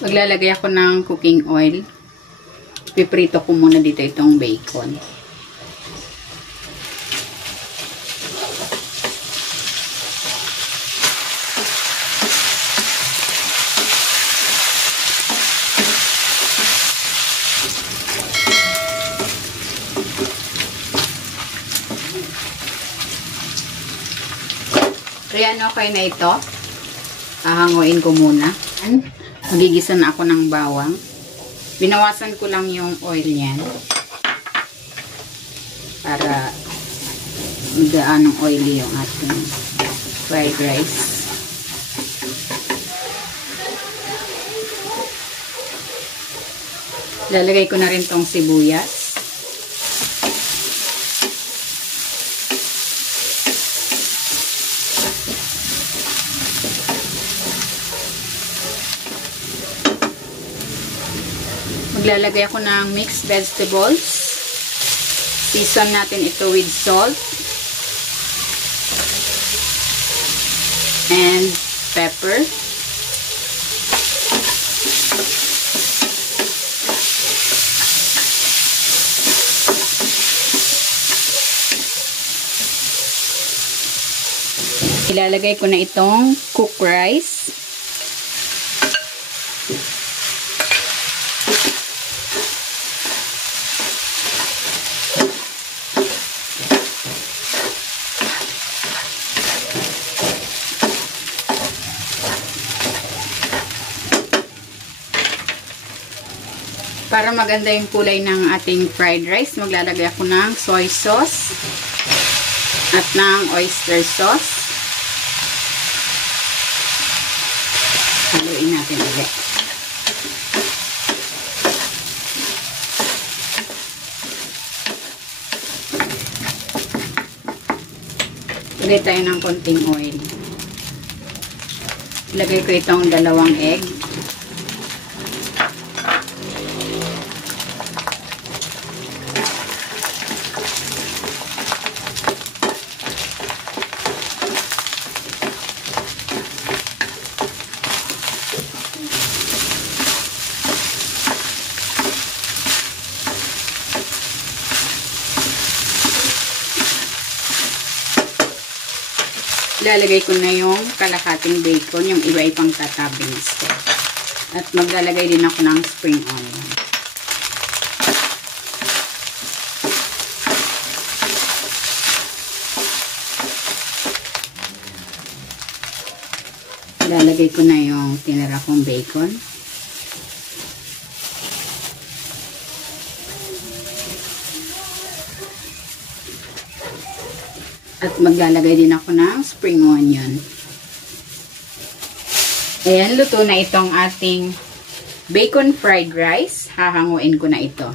Maglalagay ako ng cooking oil. Piprito ko muna dito itong bacon. Ayan, okay na ito. Hahanguin ko muna. Magigisa na ako ng bawang. Binawasan ko lang yung oil niyan. Para gaanong oily yung ating fried rice. Lalagay ko na rin tong sibuyas. Maglalagay ako ng mixed vegetables. Season natin ito with salt and pepper. Ilalagay ko na itong cooked rice. Para maganda yung kulay ng ating fried rice, maglalagay ako ng soy sauce at ng oyster sauce. Haluin natin ulit. Ilagay tayo ng konting oil. Ilagay ko itong 2 egg. Ilalagay ko na yung kalahating bacon, yung iba ay pang tatabing step. At maglalagay din ako ng spring onion. Ilalagay ko na yung tinira kong bacon. At maglalagay din ako ng spring onion. Ayan, luto na itong ating bacon fried rice. Hahanguin ko na ito.